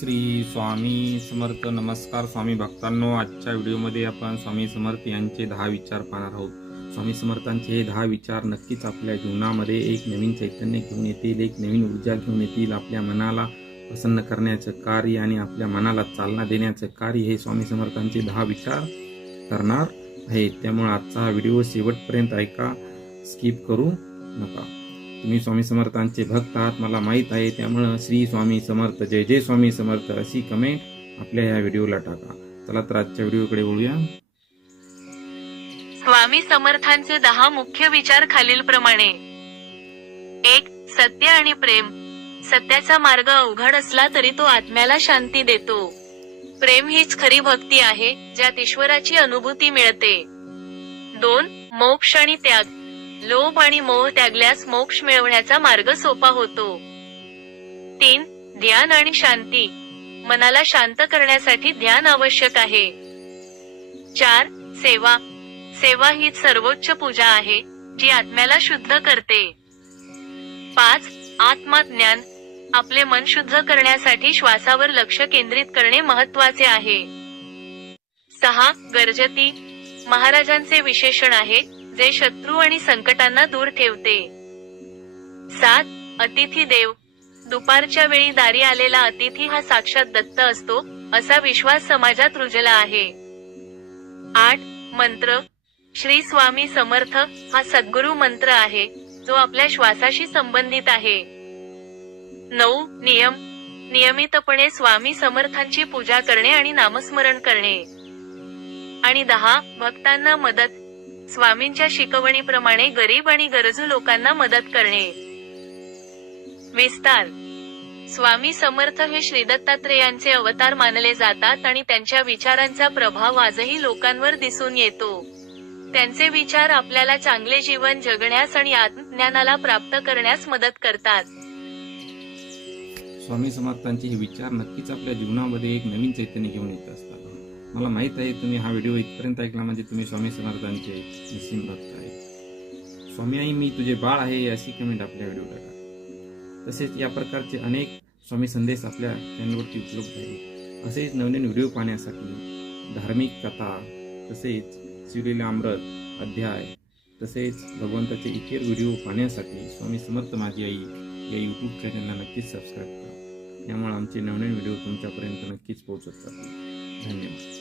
श्री स्वामी समर्थ. नमस्कार स्वामी भक्तांनो, आजच्या व्हिडिओमध्ये आपण स्वामी समर्थ यांचे 10 विचार पाहणार आहोत. स्वामी समर्थांचे हे 10 विचार नक्कीच आपल्या जीवनामध्ये एक नवीन चैतन्य घेऊन येतील, एक नवीन ऊर्जा घेऊन येतील. आपल्या मनाला प्रसन्न करण्याचं कार्य आणि आपल्या मनाला चालना देण्याचं कार्य हे स्वामी समर्थांचे 10 विचार करणार आहेत. त्यामुळे आजचा हा व्हिडिओ शेवटपर्यंत ऐका, स्किप करू नका. तुम्ही स्वामी समर्थांचे भक्त आहात मला माहीत आहे, त्यामुळे श्री स्वामी समर्थ, जय जय स्वामी समर्थ अशी कमेंट आपल्या या व्हिडिओला टाका. चला तर आजच्या व्हिडिओकडे वळूया. स्वामी समर्थांचे 10 मुख्य विचार खालीलप्रमाणे. 1. सत्य आणि प्रेम. सत्याचा मार्ग अवघड असला तरी तो आत्म्याला शांती देतो. प्रेम हीच खरी भक्ती आहे, ज्यात ईश्वराची अनुभूती मिळते. 2. मोक्ष आणि त्याग. लोभ आणि मोह त्यागल्यास मोक्ष मिळवण्याचा मार्ग सोपा होतो. 3. ध्यान आणि शांती. मनाला शांत करण्यासाठी ध्यान आवश्यक आहे. 4. सेवा. सेवा हीच सर्वोच्च पूजा आहे, जी आत्म्याला शुद्ध करते. 5. आत्मज्ञान. आपले मन शुद्ध करण्यासाठी श्वासावर लक्ष केंद्रित करणे महत्त्वाचे आहे. 6. गर्जती. महाराजांचे विशेषण आहे, जे शत्रू आणि संकटांना दूर ठेवते. 7. अतिथी देव. दुपारच्या वेळी दारी आलेला अतिथी हा साक्षात दत्त असतो, असा विश्वास समाजात रुजला आहे. 8. मंत्र. श्री स्वामी समर्थ हा सद्गुरु मंत्र आहे, जो आपल्या श्वासाशी संबंधित आहे. 9. नियम. नियमितपणे स्वामी समर्थांची पूजा करणे आणि नामस्मरण करणे. आणि 10. भक्तांना मदत. स्वामींच्या शिकवणीप्रमाणे गरीब आणि गरजू लोकांना मदत करणे. विस्तार. स्वामी समर्थ हे श्री दत्तात्रेयांचे अवतार मानले जातात आणि त्यांच्या विचारांचा प्रभाव आजही लोकांवर दिसून येतो. त्यांचे विचार आपल्याला चांगले जीवन जगण्यास आणि आत्मज्ञानाला प्राप्त करण्यास मदत करतात. स्वामी समर्थांचे हे विचार नक्कीच आपल्या जीवनामध्ये एक नवीन चैतन्य घेऊन येत असतात. मला माहित आहे, तुम्ही हा व्हिडिओ इथपर्यंत ऐकला म्हणजे तुम्ही स्वामी समर्थांचे निस्सीम भक्त आहे. स्वामी आई मी तुझे बाळ आहे अशी कमेंट आपल्या व्हिडिओला टाका. तसेच या प्रकारचे अनेक स्वामी संदेश आपल्या चॅनलवरती उपलब्ध आहेत. असेच नवीन व्हिडिओ पाहण्यासाठी धार्मिक कथा, तसेच शिवलेले अमृत अध्याय, तसेच भगवंताचे इतर व्हिडिओ पाहण्यासाठी स्वामी समर्थ माझी आई या यूट्यूब चॅनलला नक्कीच सबस्क्राईब करा. यामुळे आमचे नवीन व्हिडिओ तुमच्यापर्यंत नक्कीच पोहोचत राहतील. धन्यवाद.